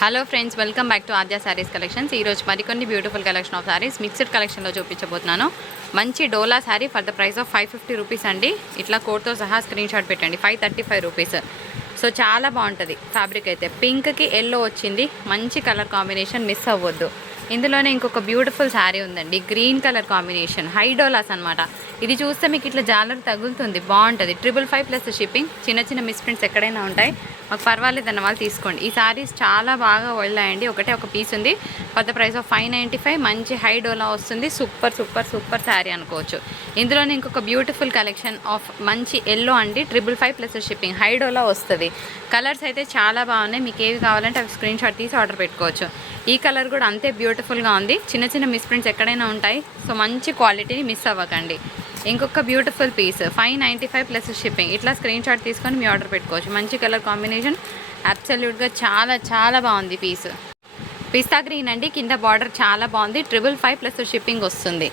Hello friends, welcome back to Aadya sarees collections. ఈరోజు మరికొన్ని beautiful collection of sarees mixed కలెక్షన్లో చూపించబోతున్నాను. మంచి Dola saree for the price of 550 rupees అండి. ఇట్లా కోడ్తో సహా స్క్రీన్ షాట్ పెట్టండి. 535 రూపీస్. సో చాలా బాగుంటుంది ఫ్యాబ్రిక్ అయితే. పింక్కి ఎల్లో వచ్చింది, మంచి కలర్ కాంబినేషన్, మిస్ అవ్వద్దు. ఇందులోనే ఇంకొక బ్యూటిఫుల్ శారీ ఉందండి, green colour combination, high Doulos అనమాట. ఇది చూస్తే మీకు ఇట్లా జాలర్ తగులుతుంది, బాగుంటుంది. 555 ప్లస్ షిప్పింగ్. చిన్న చిన్న మిస్ప్రింట్స్ ఎక్కడైనా ఉంటాయి, మాకు పర్వాలేదు అన్న వాళ్ళు తీసుకోండి. ఈ శారీస్ చాలా బాగా వెళ్ళాయండి. ఒకటే ఒక పీస్ ఉంది ఫర్ ద ప్రైస్ ఆఫ్ 595. మంచి హై డోలా వస్తుంది. సూపర్ సూపర్ సూపర్ శారీ అనుకోవచ్చు. ఇందులోనే ఇంకొక బ్యూటిఫుల్ కలెక్షన్ ఆఫ్ మంచి ఎల్లో అండి, 555 ప్లస్ షిప్పింగ్, హై డోలా వస్తుంది. కలర్స్ అయితే చాలా బాగున్నాయి. మీకు ఏవి కావాలంటే అవి స్క్రీన్ షాట్ తీసి ఆర్డర్ పెట్టుకోవచ్చు. ఈ కలర్ కూడా అంతే బ్యూటిఫుల్గా ఉంది. చిన్న చిన్న మిస్ప్రింట్స్ ఎక్కడైనా ఉంటాయి, సో మంచి క్వాలిటీని మిస్ అవ్వకండి. ఇంకొక బ్యూటిఫుల్ పీస్ 595 ప్లస్ షిప్పింగ్. ఇట్లా స్క్రీన్ షాట్ తీసుకొని మీ ఆర్డర్ పెట్టుకోవచ్చు. మంచి కలర్ కాంబినేషన్, అబ్సల్యూట్గా చాలా చాలా బాగుంది పీస్. పిస్తా గ్రీన్ అండి, కింద బార్డర్ చాలా బాగుంది. 555 ప్లస్ షిప్పింగ్ వస్తుంది.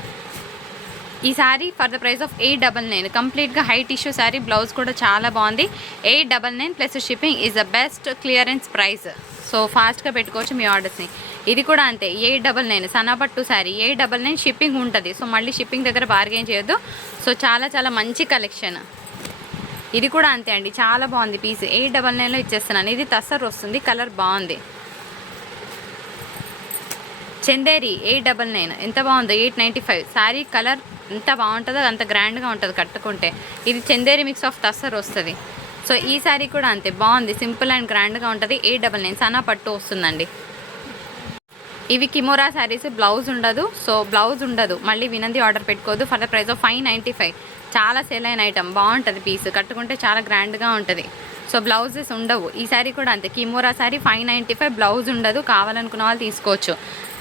ఈ sari for the price of 899. కంప్లీట్గా హై టిష్యూ శారీ, బ్లౌజ్ కూడా చాలా బాగుంది. 899 plus shipping is the best clearance price. So ఫాస్ట్గా పెట్టుకోవచ్చు మీ ఆర్డర్స్ని. ఇది కూడా అంతే, 899 సన్నపట్టు శారీ, 899 షిప్పింగ్ ఉంటుంది. సో మళ్ళీ షిప్పింగ్ దగ్గర బార్గెన్ చేయొద్దు. సో చాలా చాలా మంచి కలెక్షన్. ఇది కూడా అంతే అండి, చాలా బాగుంది పీస్. 899లో ఇచ్చేస్తున్నాను. ఇది తసర్ వస్తుంది, కలర్ బాగుంది. చందేరి 899, ఎంత బాగుందో. 895 శారీ, కలర్ ఎంత బాగుంటుందో అంత గ్రాండ్గా ఉంటుంది కట్టుకుంటే. ఇది చందేరి మిక్స్ ఆఫ్ తసర్ వస్తుంది. సో ఈ శారీ కూడా అంతే బాగుంది, సింపుల్ అండ్ గ్రాండ్గా ఉంటుంది. 899 సన్నా పట్టు వస్తుందండి. ఇవి కిమోరా శారీస్, బ్లౌజ్ ఉండదు. సో బ్లౌజ్ ఉండదు, మళ్ళీ వినంది ఆర్డర్ పెట్టుకోవద్దు. For the price of 595. చాలా సేల్ అయిన ఐటమ్, బాగుంటుంది పీస్, కట్టుకుంటే చాలా గ్రాండ్గా ఉంటుంది. సో బ్లౌజెస్ ఉండవు. ఈ శారీ కూడా అంతే, కిమోరా శారీ 595, బ్లౌజ్ ఉండదు. కావాలనుకున్న వాళ్ళు తీసుకోవచ్చు.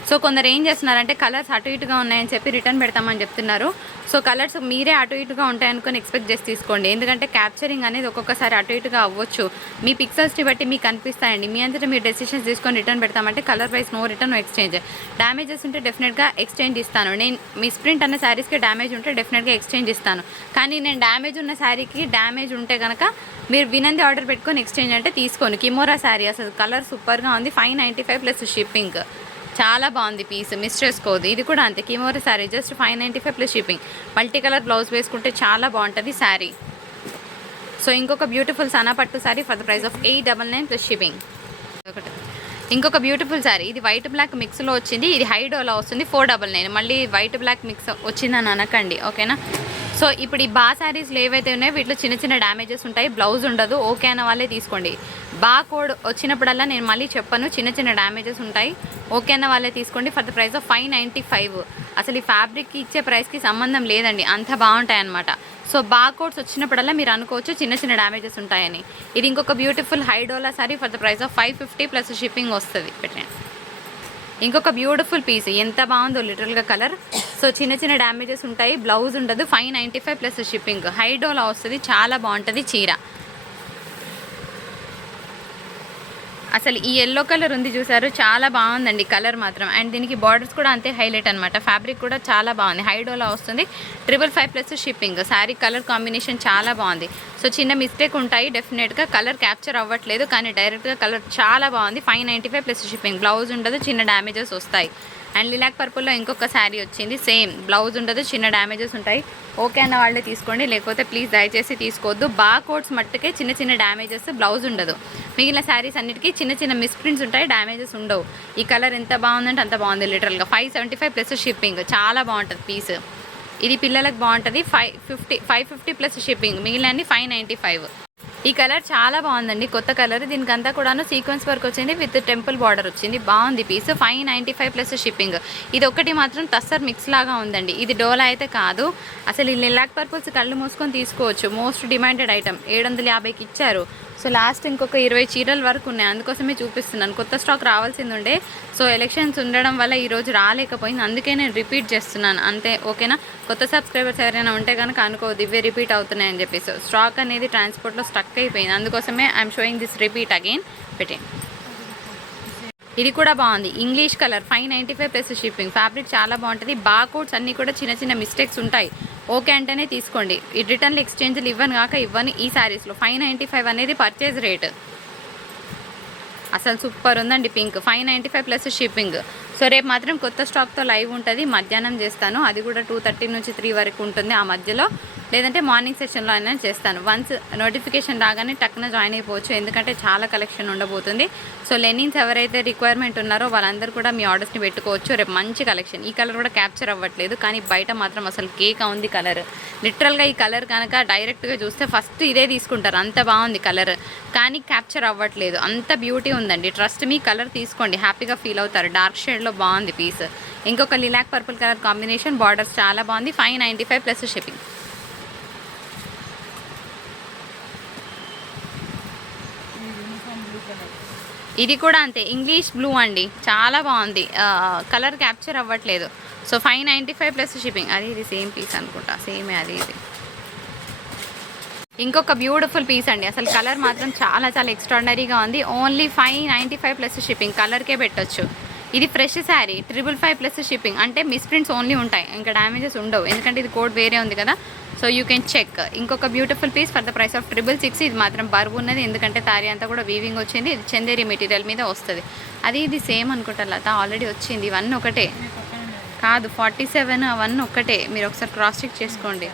సో కొందరు ఏం చేస్తున్నారంటే కలర్స్ అటు ఇటుగా ఉన్నాయని చెప్పి రిటర్న్ పెడతామని చెప్తున్నారు. సో కలర్స్ మీరే అటు ఇటుగా ఉంటాయనుకొని ఎక్స్పెక్ట్ చేసి తీసుకోండి. ఎందుకంటే క్యాప్చరింగ్ అనేది ఒక్కొక్కసారి అటు ఇటుగా అవ్వచ్చు. మీ పిక్సెల్స్ని బట్టి మీకు కనిపిస్తాయండి. మీ అంతటా మీరు డెసిషన్స్ తీసుకొని రిటర్న్ పెడతామంటే colour wise no return, no exchange. Damages ఉంటే డెఫినెట్గా ఎక్స్చేంజ్ ఇస్తాను. నేను మిస్ ప్రింట్ అన్న శారీస్కి డ్యామేజ్ ఉంటే డెఫినెట్గా ఎక్స్చేంజ్ ఇస్తాను. కానీ నేను డ్యామేజ్ ఉన్న శారీకి డ్యామేజ్ ఉంటే కనుక మీరు వినంది ఆర్డర్ పెట్టుకొని ఎక్స్చేంజ్ అంటే తీసుకోను. కిమోరా శారీ అసలు కలర్ సూపర్గా ఉంది. 595 ప్లస్ షిప్పింగ్, చాలా బాగుంది పీస్, మిస్ చేసుకోవద్దు. ఇది కూడా అంతే, Kimora saree, just 595 plus shipping. Multi colour blouse వేసుకుంటే చాలా బాగుంటుంది శారీ. సో ఇంకొక beautiful Sana pattu saree for the price of 899 plus shipping. ఇంకొక బ్యూటిఫుల్ శారీ, ఇది వైట్ బ్లాక్ మిక్స్లో వచ్చింది. ఇది హై డోలా వస్తుంది. 499. మళ్ళీ వైట్ బ్లాక్ మిక్స్ వచ్చిందని అనకండి, ఓకేనా. సో ఇప్పుడు ఈ బా శారీస్లో ఏవైతే ఉన్నాయో వీటిలో చిన్న చిన్న డ్యామేజెస్ ఉంటాయి, బ్లౌజ్ ఉండదు. ఓకే అన్న వాళ్ళే తీసుకోండి. బా కోడ్ వచ్చినప్పుడల్లా నేను మళ్ళీ చెప్పను, చిన్న చిన్న డ్యామేజెస్ ఉంటాయి. ఓకే అన్న వాళ్ళే తీసుకోండి. For the price of 595. అసలు ఈ ఫ్యాబ్రిక్కి ఇచ్చే ప్రైస్కి సంబంధం లేదండి, అంత బాగుంటాయి అన్నమాట. సో బా కోడ్స్ వచ్చినప్పుడల్లా మీరు అనుకోవచ్చు చిన్న చిన్న డ్యామేజెస్ ఉంటాయని. ఇది ఇంకొక beautiful high dola saree for the price of 550 plus shipping వస్తుంది. పెట్టండి. ఇంకొక బ్యూటిఫుల్ పీస్, ఎంత బాగుందో లిటరల్గా కలర్. సో చిన్న చిన్న డ్యామేజెస్ ఉంటాయి, బ్లౌజ్ ఉండదు. 595 ప్లస్ షిప్పింగ్, హై డోలా వస్తుంది. చాలా బాగుంటుంది చీర. అసలు ఈ ఎల్లో కలర్ ఉంది చూసారు, చాలా బాగుందండి కలర్ మాత్రం. అండ్ దీనికి బార్డర్స్ కూడా అంతే హైలైట్ అనమాట. ఫ్యాబ్రిక్ కూడా చాలా బాగుంది, హై డోలా వస్తుంది. 555 plus shipping. Sari colour combination చాలా బాగుంది. సో చిన్న మిస్టేక్ ఉంటాయి డెఫినెట్గా, కలర్ క్యాప్చర్ అవ్వట్లేదు, కానీ డైరెక్ట్గా కలర్ చాలా బాగుంది. 595 ప్లస్ షిప్పింగ్, బ్లౌజ్ ఉండదు, చిన్న డ్యామేజెస్ వస్తాయి. అండ్ లిలాక్ పర్పుల్లో ఇంకొక శారీ వచ్చింది, సేమ్ బ్లౌజ్ ఉండదు, చిన్న డ్యామేజెస్ ఉంటాయి. ఓకే అన్న వాళ్ళే తీసుకోండి, లేకపోతే ప్లీజ్ దయచేసి తీసుకోవద్దు. బా కోడ్స్ మట్టుకే చిన్న చిన్న డ్యామేజెస్, బ్లౌజ్ ఉండదు. మిగిలిన శారీస్ అన్నిటికీ చిన్న చిన్న మిస్ప్రింట్స్ ఉంటాయి, డ్యామేజెస్ ఉండవు. ఈ కలర్ ఎంత బాగుందంటే అంత బాగుంది లిటరల్గా. 575 ప్లస్ షిప్పింగ్, చాలా బాగుంటుంది పీస్. ఇది పిల్లలకు బాగుంటుంది. 550 ప్లస్ షిప్పింగ్, మిగిలిన 595. ఈ కలర్ చాలా బాగుందండి, కొత్త కలర్. దీనికంతా కూడాను సీక్వెన్స్ వర్క్ వచ్చింది, విత్ టెంపుల్ బార్డర్ వచ్చింది. బాగుంది పీస్. 595 plus shipping. ఇది ఒకటి మాత్రం తస్సర్ మిక్స్ లాగా ఉందండి, ఇది డోలా అయితే కాదు. అసలు ఈ లిలాక్ పర్పుల్స్ కళ్ళు మూసుకొని తీసుకోవచ్చు. మోస్ట్ డిమాండెడ్ ఐటమ్, 750కి ఇచ్చారు. సో లాస్ట్ ఇంకొక 20 చీరల వరకు ఉన్నాయి, అందుకోసమే చూపిస్తున్నాను. కొత్త స్టాక్ రావాల్సింది ఉండే, సో ఎలక్షన్స్ ఉండడం వల్ల ఈరోజు రాలేకపోయింది, అందుకే నేను రిపీట్ చేస్తున్నాను అంతే, ఓకేనా. కొత్త సబ్స్క్రైబర్స్ ఎవరైనా ఉంటే కనుక అనుకోవద్దు ఇవే రిపీట్ అవుతున్నాయని చెప్పేసి. స్టాక్ అనేది ట్రాన్స్పోర్ట్లో స్టక్ అయిపోయింది, అందుకోసమే I'm showing this repeat again. పెట్టండి. ఇది కూడా బాగుంది, English colour. 595 plus shipping. Fabric చాలా బాగుంటుంది. బా కోడ్స్ అన్నీ కూడా చిన్న చిన్న మిస్టేక్స్ ఉంటాయి, ఓకే అంటేనే తీసుకోండి. ఈ రిటర్న్లు ఎక్స్చేంజ్లు ఇవ్వను కాక ఇవ్వను ఈ శారీస్లో. 595 అనేది పర్చేజ్ రేట్. అసలు సూపర్ ఉందండి పింక్. 595 plus shipping. సో రేపు మాత్రం కొత్త స్టాక్తో లైవ్ ఉంటుంది, మధ్యాహ్నం చేస్తాను. అది కూడా 2:30 నుంచి 3 వరకు ఉంటుంది ఆ మధ్యలో, లేదంటే మార్నింగ్ సెషన్లో అయినా చేస్తాను. వన్స్ నోటిఫికేషన్ రాగానే టక్కున జాయిన్ అయిపోవచ్చు, ఎందుకంటే చాలా కలెక్షన్ ఉండబోతుంది. సో లెనిన్స్ ఎవరైతే రిక్వైర్మెంట్ ఉన్నారో వాళ్ళందరూ కూడా మీ ఆర్డర్స్ని పెట్టుకోవచ్చు. రేపు మంచి కలెక్షన్. ఈ కలర్ కూడా క్యాప్చర్ అవ్వట్లేదు, కానీ బయట మాత్రం అసలు కేక్ ఉంది కలర్. లిటరల్గా ఈ కలర్ కనుక డైరెక్ట్గా చూస్తే ఫస్ట్ ఇదే తీసుకుంటారు, అంత బాగుంది కలర్. కానీ క్యాప్చర్ అవ్వట్లేదు, అంత బ్యూటీ ఉందండి. ట్రస్ట్ మీ కలర్ తీసుకోండి, హ్యాపీగా ఫీల్ అవుతారు. డార్క్ షేడ్లో బాగుంది పీస్. ఇంకొక lilac purple colour combination, borders చాలా బాగుంది. 595 ప్లస్ షిప్పింగ్. ఇది కూడా అంతే, ఇంగ్లీష్ బ్లూ అండి, చాలా బాగుంది. కలర్ క్యాప్చర్ అవ్వట్లేదు. So 595 plus shipping. అది ఇది సేమ్ పీస్ అనుకుంటా, సేమే అది ఇది. ఇంకొక బ్యూటిఫుల్ పీస్ అండి, అసలు కలర్ మాత్రం చాలా చాలా ఎక్స్ట్రాడినరీగా ఉంది. Only 595 plus shipping. కలర్కే పెట్టొచ్చు. ఇది ఫ్రెష్ శారీ, 555 ప్లస్ షిప్పింగ్. అంటే మిస్ప్రింట్స్ ఓన్లీ ఉంటాయి, ఇంకా డ్యామేజెస్ ఉండవు, ఎందుకంటే ఇది కోడ్ వేరే ఉంది కదా. So you can check. ఇంకొక beautiful piece for the price of 666. ఇది మాత్రం బరువు ఉన్నది, ఎందుకంటే తారీ అంతా కూడా వీవింగ్ వచ్చింది. ఇది చందేరి మెటీరియల్ మీద వస్తుంది. అది ఇది సేమ్ అనుకుంటా లత, ఆల్రెడీ వచ్చింది. ఇవన్నీ ఒకటే కాదు, 47 అవన్నీ ఒక్కటే. మీరు ఒకసారి క్రాస్ చెక్ చేసుకోండి,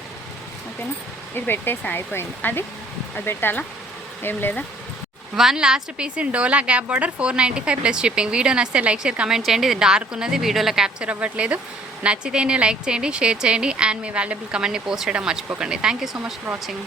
ఓకేనా. ఇది పెట్టేసా, అయిపోయింది. అది పెట్టాలా, ఏం లేదా. వన్ లాస్ట్ పీస్ ఇన్ డోలా gap border, 495 plus shipping. Video నచ్చితే లైక్ షేర్ కమెంట్ చేయండి. ఇది డార్క్ ఉన్నది, వీడియోలో క్యాప్చర్ అవ్వట్లేదు. నచ్చితేనే లైక్ చేయండి, షేర్ చేయండి, అండ్ మీ వాల్యుబుల్ కమెంట్ని పోస్ట్ చేయడం మర్చిపోకండి. Thank you so much for watching.